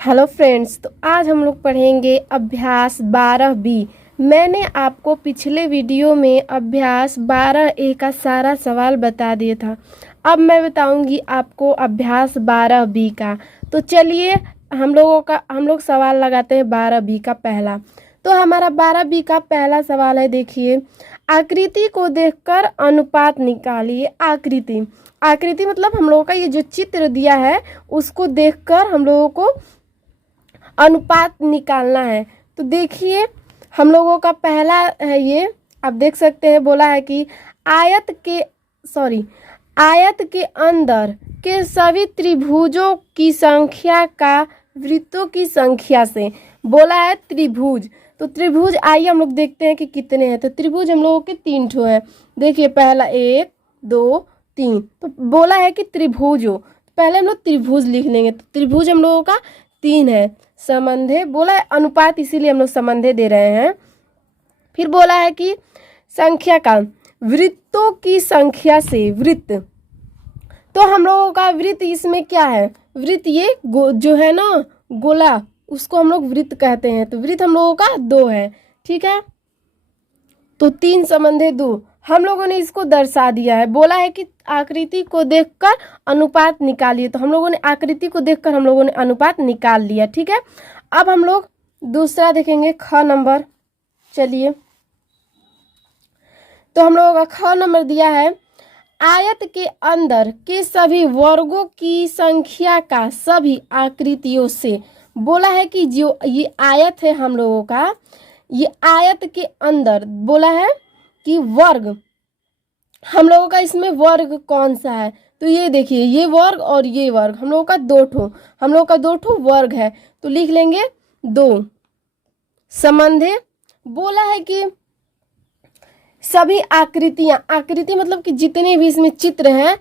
Hello friends, तो आज हम लोग पढ़ेंगे अभ्यास 12B। मैंने आपको पिछले वीडियो में अभ्यास 12A का सारा सवाल बता दिया था। अब मैं बताऊंगी आपको अभ्यास 12B का। तो चलिए हम लोग सवाल लगाते हैं 12B का पहला। तो हमारा 12B का पहला सवाल है, देखिए, आकृति को देखकर अनुपात निकालिए। आकृति मतलब हम लोगों का ये जो चित्र दिया है उसको देखकर हम लोगों को अनुपात निकालना है। तो देखिए हम लोगों का पहला है, ये आप देख सकते हैं, बोला है कि आयत के अंदर के सभी त्रिभुजों की संख्या का वृत्तों की संख्या से। बोला है त्रिभुज, तो त्रिभुज आइए हम लोग देखते हैं कि कितने हैं। तो त्रिभुज हम लोगों के 3 ठो है। देखिए पहला 1 2 3। तो बोला है कि त्रिभुजों, पहले हम लोग त्रिभुज लिख लेंगे। तो त्रिभुज हम लोगों का 3 है। संबंधे बोला है अनुपात, इसीलिए हम लोग संबंधे दे रहे हैं। फिर बोला है कि संख्या का वृत्तों की संख्या से वृत्त। तो हम लोगों का वृत्त इसमें क्या है, वृत्त ये जो है ना गोला, उसको हम लोग वृत्त कहते हैं। तो वृत्त हम लोगों का 2 है, ठीक है। तो 3 संबंधे 2 हम लोगों ने इसको दर्शा दिया है। बोला है कि आकृति को देखकर अनुपात निकालिए। तो हम लोगों ने आकृति को देखकर हम लोगों ने अनुपात निकाल लिया, ठीक है। अब हम लोग दूसरा देखेंगे, ख नंबर। चलिए, तो हम लोगों का ख नंबर दिया है, आयत के अंदर के सभी वर्गों की संख्या का सभी आकृतियों से। बोला है कि जो ये आयत है हम लोगों का, ये आयत के अंदर बोला है कि वर्ग हम लोगों का, इसमें वर्ग कौन सा है। तो ये देखिए, ये वर्ग और ये वर्ग हम लोगों का 2 ठो, हम लोगों का 2 ठो वर्ग है। तो लिख लेंगे 2 संबंधे। बोला है कि सभी आकृतियां, आकृति मतलब कि जितने भी इसमें चित्र हैं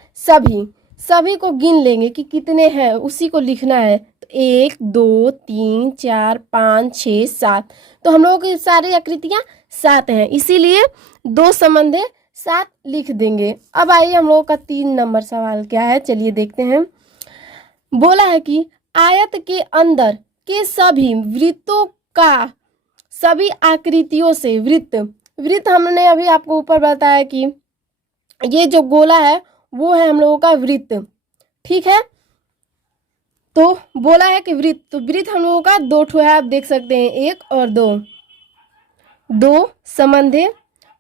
सभी को गिन लेंगे कि कितने हैं, उसी को लिखना है। तो 1 2 3 4 5 6 7। तो हम लोगों की सारी आकृतियां 7 हैं, इसीलिए 2 संबंधे 7 लिख देंगे। अब आइए हम लोगों का 3 नंबर सवाल क्या है, चलिए देखते हैं। बोला है कि आयत के अंदर के सभी वृत्तों का सभी आकृतियों से वृत्त हमने अभी आपको ऊपर बताया कि ये जो गोला है वो है हम लोगों का वृत्त, ठीक है। तो बोला है कि वृत्त, तो वृत्त हम लोगों का 2 ठो है, आप देख सकते हैं, 1 और 2 संबंधे।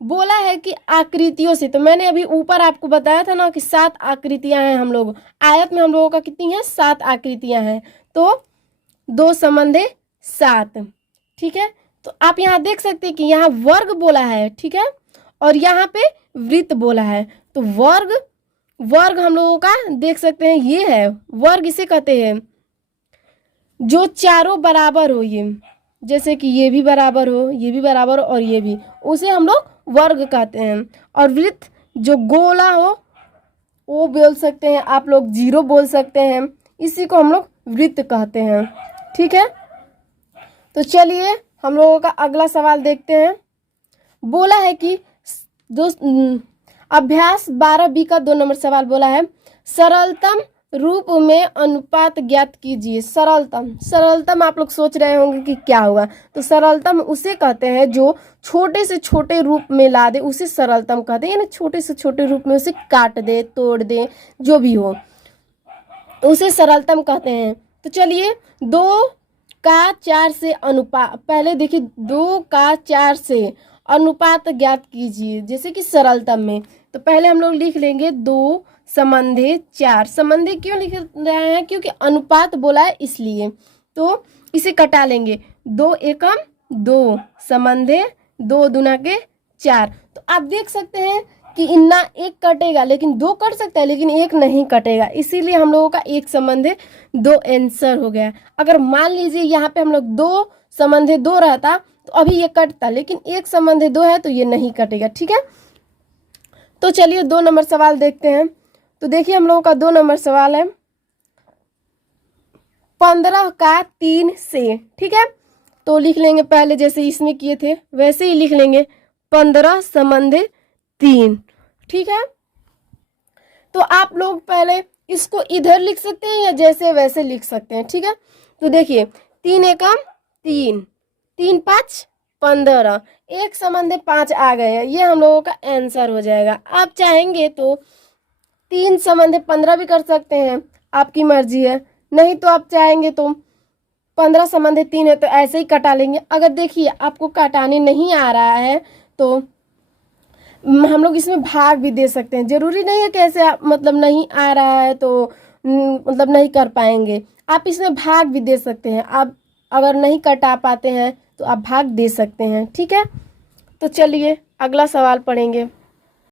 बोला है कि आकृतियों से, तो मैंने अभी ऊपर आपको बताया था ना कि 7 आकृतियां हैं हम लोग आयत में, हम लोगों का कितनी है, 7 आकृतियां हैं। तो 2 संबंधे 7, ठीक है। तो आप यहाँ देख सकते हैं कि यहाँ वर्ग बोला है, ठीक है, और यहाँ पे वृत्त बोला है। तो वर्ग हम लोगों का देख सकते हैं, ये है वर्ग, इसे कहते हैं जो चारों बराबर हो, ये जैसे कि ये भी बराबर हो, ये भी बराबर हो और ये भी, उसे हम लोग वर्ग कहते हैं। और वृत्त जो गोला हो वो बोल सकते हैं आप लोग, 0 बोल सकते हैं, इसी को हम लोग वृत्त कहते हैं, ठीक है। तो चलिए हम लोगों का अगला सवाल देखते हैं। बोला है कि अभ्यास 12B का 2 नंबर सवाल बोला है, सरलतम रूप में अनुपात ज्ञात कीजिए। सरलतम आप लोग सोच रहे होंगे कि क्या होगा। तो सरलतम उसे कहते हैं जो छोटे से छोटे रूप में ला दे, उसे सरलतम कहते हैं। यानी छोटे से छोटे रूप में उसे काट दे, तोड़ दे, जो भी हो, उसे सरलतम कहते हैं। तो चलिए 2 का 4 से अनुपात, पहले देखिए 2 का 4 से अनुपात ज्ञात कीजिए, जैसे कि सरलतम में। तो पहले हम लोग लिख लेंगे 2 संबंधे 4। संबंधे क्यों लिख रहे हैं, क्योंकि अनुपात बोला है इसलिए। तो इसे कटा लेंगे, 2 एकम 2 संबंधे 2 दूना के 4। तो आप देख सकते हैं कि इन्ना 1 कटेगा, लेकिन 2 कट सकता है, लेकिन 1 नहीं कटेगा, इसीलिए हम लोगों का 1 संबंधे 2 आंसर हो गया। अगर मान लीजिए यहाँ पे हम लोग 2 संबंधे 2 रहता तो अभी ये कटता, लेकिन 1 संबंधे 2 है तो ये नहीं कटेगा, ठीक है। तो चलिए 2 नंबर सवाल देखते हैं। तो देखिए हम लोगों का 2 नंबर सवाल है, 15 का 3 से, ठीक है। तो लिख लेंगे पहले जैसे इसमें किए थे वैसे ही लिख लेंगे, 15 संबंधे 3, ठीक है। तो आप लोग पहले इसको इधर लिख सकते हैं या जैसे वैसे लिख सकते हैं, ठीक है। तो देखिए 3 एकम 3, 3 5 15, 1 संबंधी 5 आ गए हैं, ये हम लोगों का आंसर हो जाएगा। आप चाहेंगे तो 3 संबंधी 15 भी कर सकते हैं, आपकी मर्जी है। नहीं तो आप चाहेंगे तो 15 संबंधी 3 है तो ऐसे ही कटा लेंगे। अगर देखिए आपको काटाने नहीं आ रहा है तो हम लोग इसमें भाग भी दे सकते हैं। जरूरी नहीं है कि ऐसे मतलब नहीं आ रहा है तो मतलब नहीं कर पाएंगे। आप इसमें भाग भी दे सकते हैं। आप अगर नहीं कटा पाते हैं तो आप भाग दे सकते हैं। ठीक है, तो चलिए अगला सवाल पढ़ेंगे।